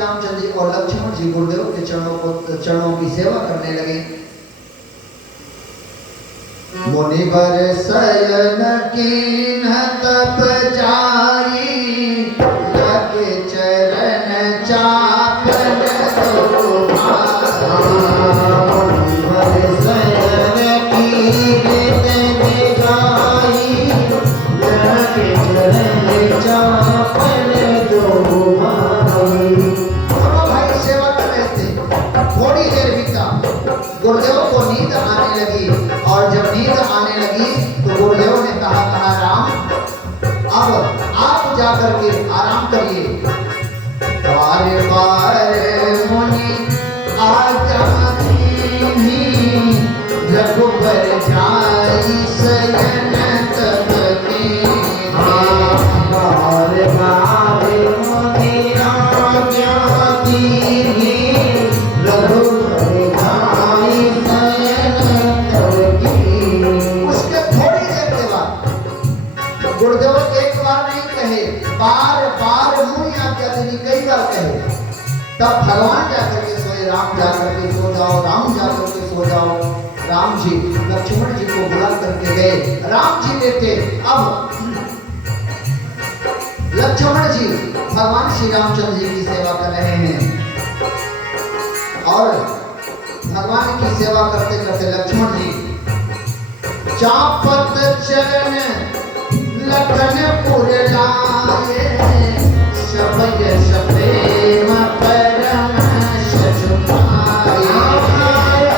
रामचंद्र जी और लक्ष्मण जी गुरुदेव के चरणों की सेवा करने लगे। मुनिवर शयन कीन तप जाई, लगे चरण चापन दो मुनिवर शयन कीन तप जाई, लगे चरण चापन दो। थोड़ी देर बीता, गुरुदेव को नींद आने लगी और जब नींद आने लगी तो गुरुदेव ने कहा राम अब आप जाकर के आराम करिए। बार बार मुनि रघुबर जाई शयन तब कीन्हे, बार बार मुनि आज्ञा कीन्हे, उसके थोड़ी देर के बाद गुरुदेव एक बार नहीं कहे, बार बार मुनि आज्ञा देनी कई बार कहे। तब भगवान जाकर के सोए, राम जाकर के सो जाओ, राम जाकर के सो जाओ। राम जी लक्ष्मण जी को बुला करके गए। राम जी लेटे, अब लक्ष्मण जी भगवान श्री रामचंद्र जी की सेवा कर रहे हैं और भगवान की सेवा करते करते लक्ष्मण जी चापत चरण लखन पुर लाए, शबय प्रेम परम सचुपाए,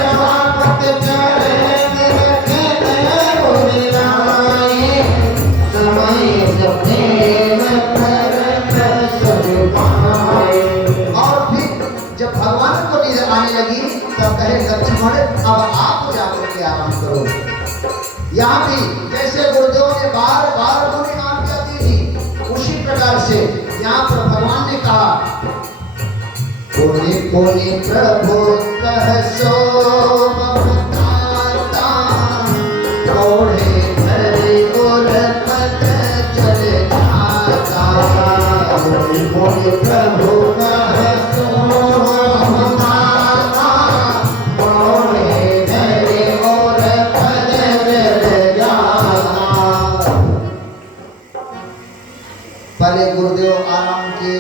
चापत चरण लखन पुर लाए, समय प्रेम परम सचुपाए। और फिर जब भगवान को नींद आने लगी तब कहे लक्ष्मण अब आप जाकर के आराम करो। यहाँ भी जैसे गुरुदेव ने बार बार मुनि आज्ञा दी थी, उसी प्रकार से यहाँ पर भगवान ने कहा पुनि पुनि प्रभु कह सो बताता, ओढ़े धरे गोर पद चल जाता, पुनि पुनि प्रभु कह सो गुरुदेव आराम किए।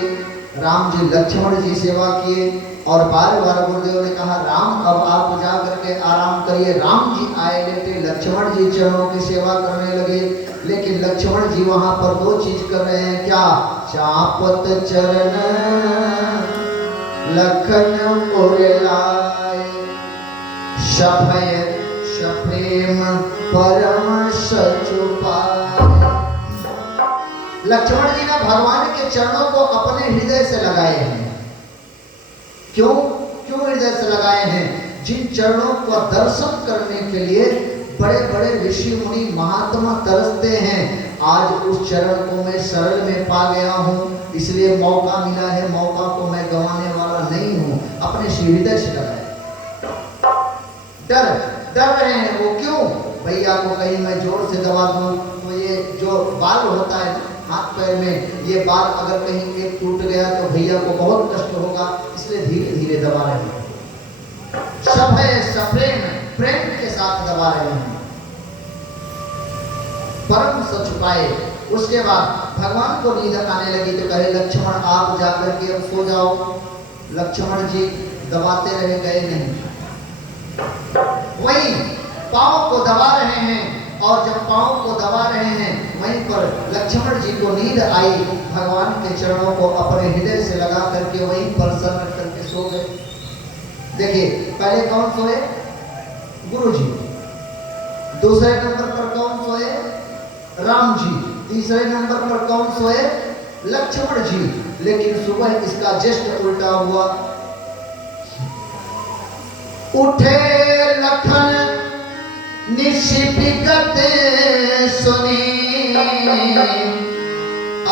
राम जी लक्ष्मण जी सेवा किए और बार बार गुरुदेव ने कहा राम अब आप जा करके आराम करिए। राम जी आए लेटे, लक्ष्मण जी चरणों की सेवा करने लगे। लेकिन लक्ष्मण जी वहां पर दो चीज कर रहे हैं, क्या? चापत चरण लखन पुर लाए, शभय प्रेम परम सचुपाए। लक्ष्मण जी ने भगवान के चरणों को अपने हृदय से लगाए हैं। क्यों हृदय से लगाए हैं? जिन चरणों को दर्शन करने के लिए बड़े बड़े ऋषि मुनि महात्मा तरसते हैं, आज उस चरण को मैं सरल में पा गया हूँ, इसलिए मौका मिला है, मौका को मैं गंवाने वाला नहीं हूँ। अपने हृदय से लगाए। डर रहे हैं वो, क्यों? भैया को कहीं मैं जोर से दबा दूं तो ये जो बाल होता है हाथ पैर में, ये बाल अगर कहीं एक टूट गया तो भैया को बहुत कष्ट होगा, इसलिए धीरे धीरे दबा रहे हैं। प्रेम के साथ दबा रहे हैं। परम सचुपाए। उसके बाद भगवान को नींद आने लगी तो कहे लक्ष्मण आप जाकर के अब सो जाओ। लक्ष्मण जी दबाते रहे, गए नहीं, वही पांव को दबा रहे हैं। और जब पांव को दबा रहे हैं वहीं पर लक्ष्मण जी को नींद आई, भगवान के चरणों को अपने हृदय से लगा करके वहीं पर सर रख करके सो गए। देखिए पहले कौन सोए? गुरु जी। दूसरे नंबर पर कौन सोए? राम जी। तीसरे नंबर पर कौन सोए? लक्ष्मण जी। लेकिन सुबह इसका जस्ट उल्टा हुआ। उठे लखन निशिपिकत सुनी,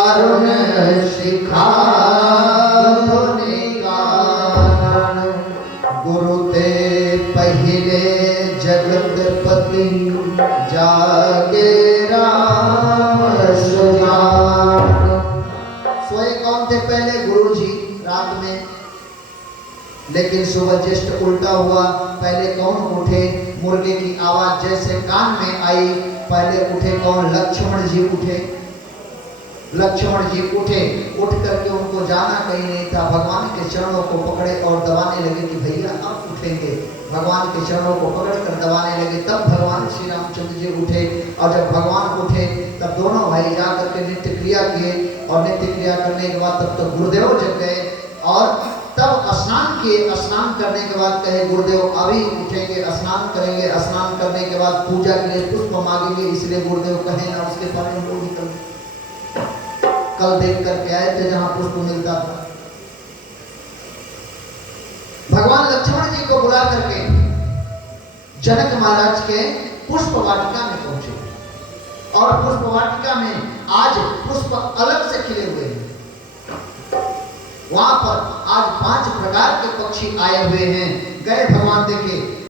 अरुण शिखा धुनि गान, गुरु ते पहिले जगतपति, जागे राम सुजान। सोए कौन थे? पहले गुरु जी रात में, लेकिन सुबह जस्ट उल्टा हुआ। पहले कौन उठे? मुर्गे की आवाज जैसे कान में आई, पहले उठे कौन? लक्ष्मण जी उठे। लक्ष्मण जी उठे, उठ करके उनको जाना कहीं नहीं था, भगवान के चरणों को पकड़े और दबाने लगे कि भैया अब उठेंगे। भगवान के चरणों को पकड़ कर दबाने लगे। तब भगवान श्री रामचंद्र जी उठे, और जब भगवान उठे तब दोनों भाई जा करके नित्य क्रिया किए, और नित्य क्रिया करने के बाद तब तक गुरुदेव जग गए, और तब स्नान किए। स्नान करने के बाद कहे गुरुदेव अभी उठेंगे, स्नान करेंगे, स्नान करने के बाद पूजा के लिए पुष्प मांगेंगे, इसलिए गुरुदेव कहे ना उसके बारे में लोग निकल। कल देख करके आए थे जहां पुष्प मिलता था। भगवान लक्ष्मण जी को बुला करके जनक महाराज के पुष्प वाटिका में पहुंचे, और पुष्प वाटिका में आज पुष्प अलग से खिले हुए हैं। वहां पर आज 5 प्रकार के पक्षी आए हुए हैं।